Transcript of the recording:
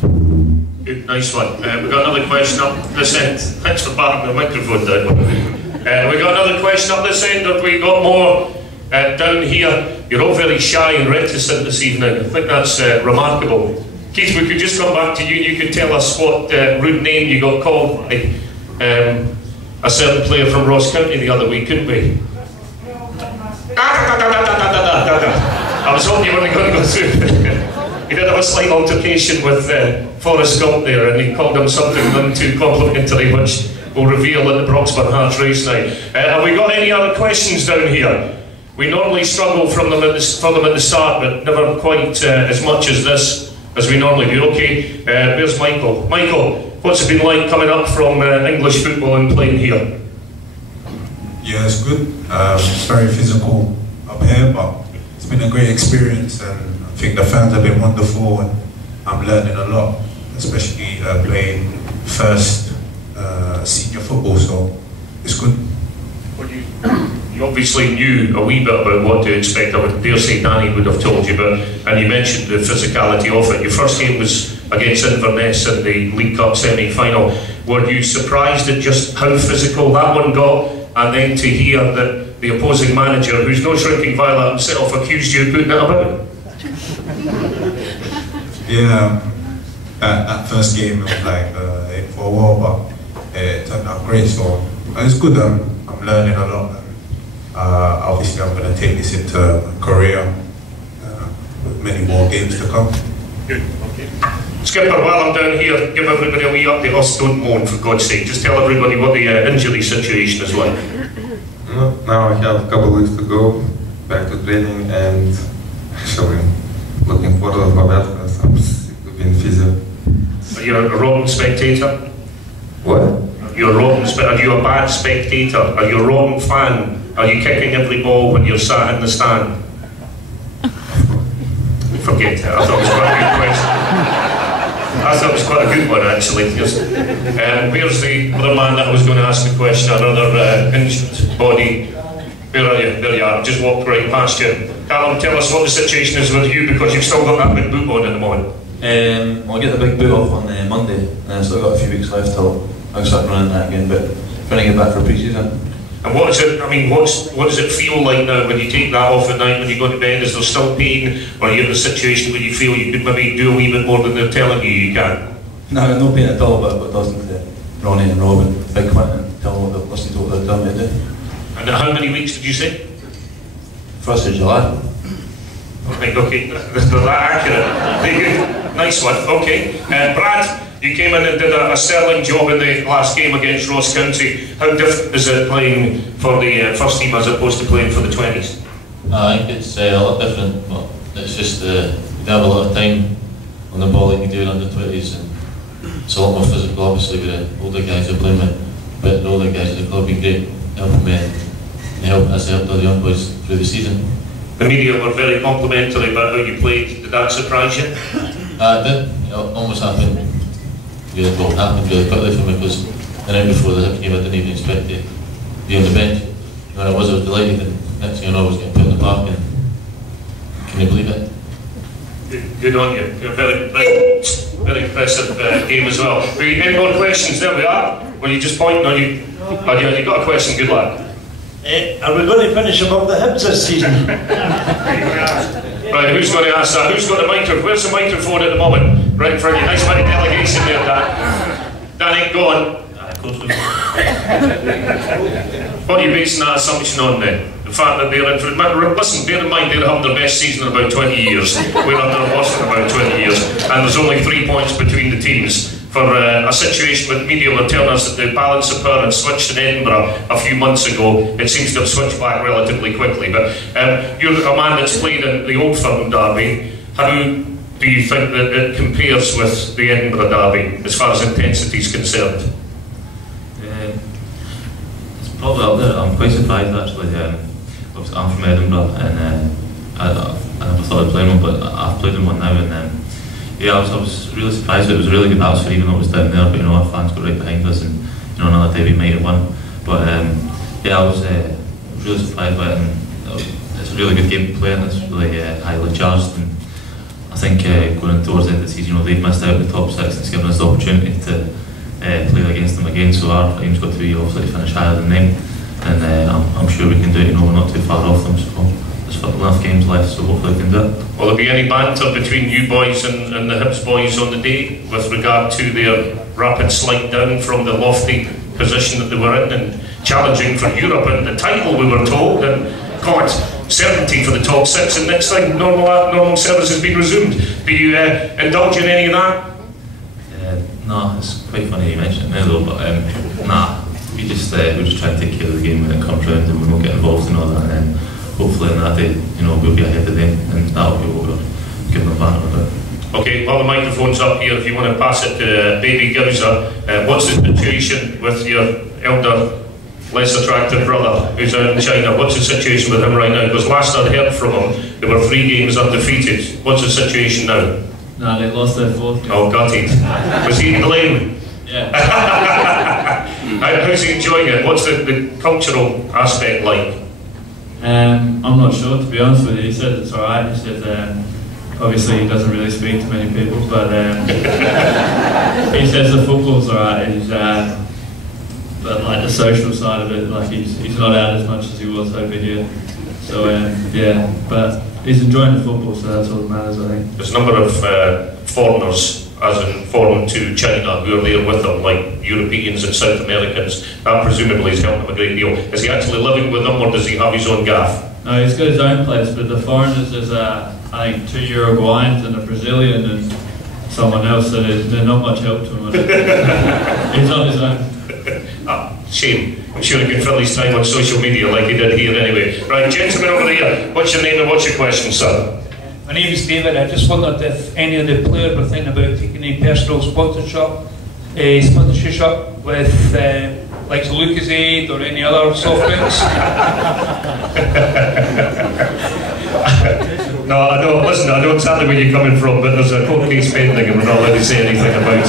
Good, nice one. We've got another question up this end. Thanks for batting the microphone down. We've got another question up this end. Have we got more down here? You're all very shy and reticent this evening. I think that's remarkable. Keith, we could just come back to you and you could tell us what rude name you got called by a certain player from Ross County the other week, couldn't we? I was hoping you weren't going to go through. He did have a slight altercation with Forrest Gump there, and he called him something none too complimentary, which we'll reveal at the Broxburn Hearts race night. Have we got any other questions down here? We normally struggle for them at the start, but never quite as much as this, as we normally do. Okay, where's Michael? Michael, what's it been like coming up from English football and playing here? Yeah, it's good. It's very physical up here, but it's been a great experience, and I think the fans have been wonderful, and I'm learning a lot, especially playing first senior football, so it's good. Well, you obviously knew a wee bit about what to expect. I would dare say Danny would have told you, and you mentioned the physicality of it. Your first game was against Inverness in the League Cup semi-final. Were you surprised at just how physical that one got? And then to hear that the opposing manager, who's no shrinking violet himself, accused you of putting it about? Yeah, that first game was like for a while, but it turned out great, so it's good. I'm learning a lot. Obviously I'm going to take this into Korea with many more games to come. Good, okay. Skipper, while I'm down here, give everybody a wee update. Don't moan, for God's sake. Just tell everybody what the injury situation is like. Now I have a couple of weeks to go back to training, and actually looking forward for that because I'm sick of being physio. Are you a rotten spectator? What? Are you a bad spectator? Are you a rotten fan? Are you kicking every ball when you're sat in the stand? Forget it. I thought it was quite a good question. I thought it was quite a good one, actually. Where's the other man that I was going to ask the question? Another injured body. Where are you? There you are. Just walked right past you. Callum, tell us what the situation is with you, because you've still got that big boot on at the moment. I'll get the big boot off on Monday, and I've still got a few weeks left till I'll start running that again, but trying to get back for pre-season. And what is it, I mean, what does it feel like now when you take that off at night, when you go to bed? Is there still pain, or are you in a situation where you feel you could maybe do a wee bit more than they're telling you can? No pain at all, but it doesn't Ronnie and Robin, Big Quentin, tell them to listen to what they're telling me to do. And how many weeks did you say? 1st of July. Right, okay, they're that accurate. Very good, nice one, okay. Brad, you came in and did a sterling job in the last game against Ross County. How different is it playing for the first team as opposed to playing for the 20s? I think it's a lot different, but it's just you have a lot of time on the ball like you do in under 20s, and it's a lot more physical, obviously, with the older guys who are playing with, but the older guys have all been great, helping me and helped all the young boys through the season. The media were very complimentary about how you played. Did that surprise you? It did. It almost happened really quickly for me, because the night before the Hibs game I didn't even expect to be on the bench. When I was delighted, and next thing you know I was getting put in the park, and can you believe it? Good on you. Very impressive game as well. Any more questions? There we are. Were you just pointing on you? Oh, yeah, you got a question, good lad. Are we going to finish above the Hibs this season? Right, who's going to ask that? Who's got the microphone? Where's the microphone at the moment? Right in front of you. Nice bit of delegation there, Dan. Danny, go on. What are you basing that assumption on then? The fact that they're in for it. Listen, bear in mind they're having their best season in about 20 years. We're under our worst in about 20 years. And there's only 3 points between the teams. For a situation with media were telling us that the balance of power had switched in Edinburgh a few months ago. It seems to have switched back relatively quickly. But you're a man that's played in the Old Firm derby. How do you think that it compares with the Edinburgh derby as far as intensity is concerned? It's probably up there. I'm quite surprised actually. I'm from Edinburgh, and I never thought I'd play one, but I've played in one now, and yeah, I was really surprised. It was a really good atmosphere, even though it was down there. But you know, our fans got right behind us, and you know, another day we might have won. But yeah, I was really surprised by it, and it's a really good game to play, and it's really highly charged. And I think going towards the end of the season, they've missed out the top 6. It's given us the opportunity to play against them again. So our aim's got to be obviously to finish higher than them, and I'm sure we can do it. We're not too far off them. So there's enough games left, so hopefully we can do it. Will there be any banter between you boys and the Hibs boys on the day with regard to their rapid slide down from the lofty position that they were in and challenging for Europe and the title, we were told, and God, certainty for the top 6, and next time normal service has been resumed. Do you indulge in any of that? No, it's quite funny you mentioned it now though, but nah, we just try and take care of the game when it comes round, and we won't get involved in all that, and then hopefully on that day, we'll be ahead of them, and that'll be what we're giving them banter about. Okay, while the microphone's up here, if you want to pass it to Baby Gauza, what's the situation with your elder, less attractive brother who's out in China? What's the situation with him right now? Because last I'd heard from him, they were 3 games undefeated. What's the situation now? No, they lost their 4th game. Oh, gutted. Was he to blame? Yeah. How's he enjoying it? What's the cultural aspect like? I'm not sure, to be honest with you. He said it's alright. He said obviously he doesn't really speak to many people, but he says the football's alright. But like the social side of it, like he's not out as much as he was over here. So yeah, but he's enjoying the football, so that's all that matters, I think. There's a number of foreigners, as in foreign to China, who are there with them, like Europeans and South Americans. That presumably has helped him a great deal. Is he actually living with them, or does he have his own gaff? No, he's got his own place, but the foreigners is I think 2 Uruguayans and a Brazilian and someone else, so they're not much help to him. He's on his own. Shame. I'm sure he can fill his time on social media like he did here anyway. Right, gentlemen over here, what's your name and what's your question, sir? My name is David. I just wondered if any of the players were thinking about taking any personal sponsorship with like Lucozade or any other soft drinks. No, I don't. Listen, I know exactly where you're coming from, but there's a court case pending and we're not allowed to say anything about it.